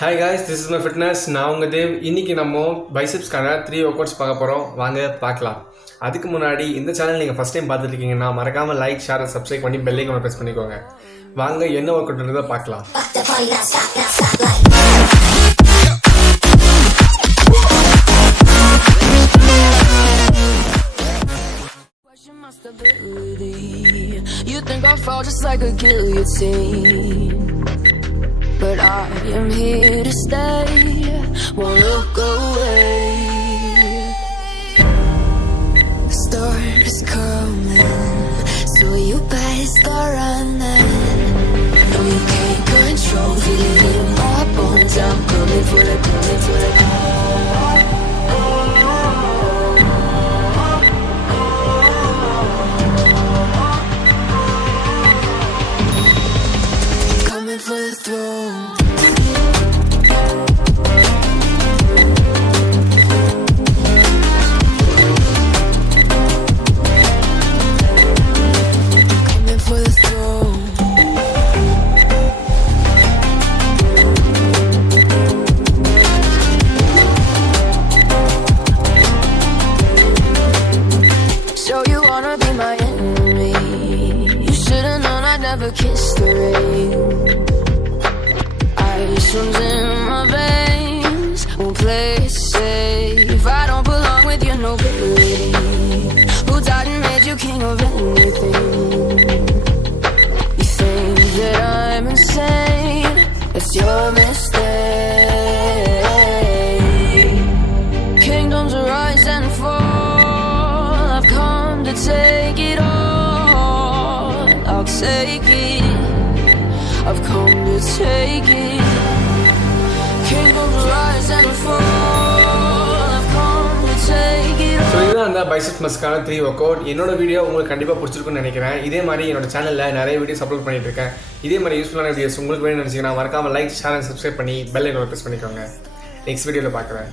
Hi guys, this is my fitness. நான் உங்க தேவ். இன்னைக்கு நம்ம bicepsக்கான 3 workouts பார்க்க போறோம். வாங்க பார்க்கலாம். அதுக்கு முன்னாடி இந்த சேனல் நீங்க ஃபர்ஸ்ட் டைம் பார்த்துட்டு இருக்கீங்கன்னா மறக்காம லைக், ஷேர், சப்ஸ்கிரைப் பண்ணி பெல் ஐகானை பிரஸ் பண்ணிக்கோங்க. வாங்க என்ன வொர்க்கவுட்ன்றத பார்க்கலாம். You think I'll fall just like a guillotine, but I am here to stay, won't look away. The storm is coming, so you better start running. No, you can't control, feel it in my bones. I'm coming for the, coming for the. For the throne. Coming for the throne. So you wanna be my enemy? You should've known I'd never kiss the rain. Ice in my veins, won't play it safe. I don't belong with your nobility. Who died and made you king of anything? You think that I'm insane? It's your mistake. Kingdoms rise and fall. I've come to take it all. I'll take it. I've come to take it. Kingdoms rise and fall. I've come to take it. So இதுதான் அந்த பைசெப்ஸ் மஸ்க்கான 3 ஒர்க்கவுட். என்னோட வீடியோ உங்களுக்கு கண்டிப்பாக பிடிச்சிருக்குன்னு நினைக்கிறேன். இதே மாதிரி என்னோட சேனலில் நிறைய வீடியோஸ் அப்லோட் பண்ணிட்டு இருக்கேன். இதே மாதிரி யூஸ்ஃபுல்லான வீடியோஸ் உங்களுக்கு வேணும்னு நினச்சிங்கன்னா மறக்காமல் லைக், ஷேர், சப்ஸ்கிரைப் பண்ணி பெல் ஐகானை ப்ரெஸ் பண்ணிக்கோங்க. நெக்ஸ்ட் வீடியோவில் பார்க்குறேன்.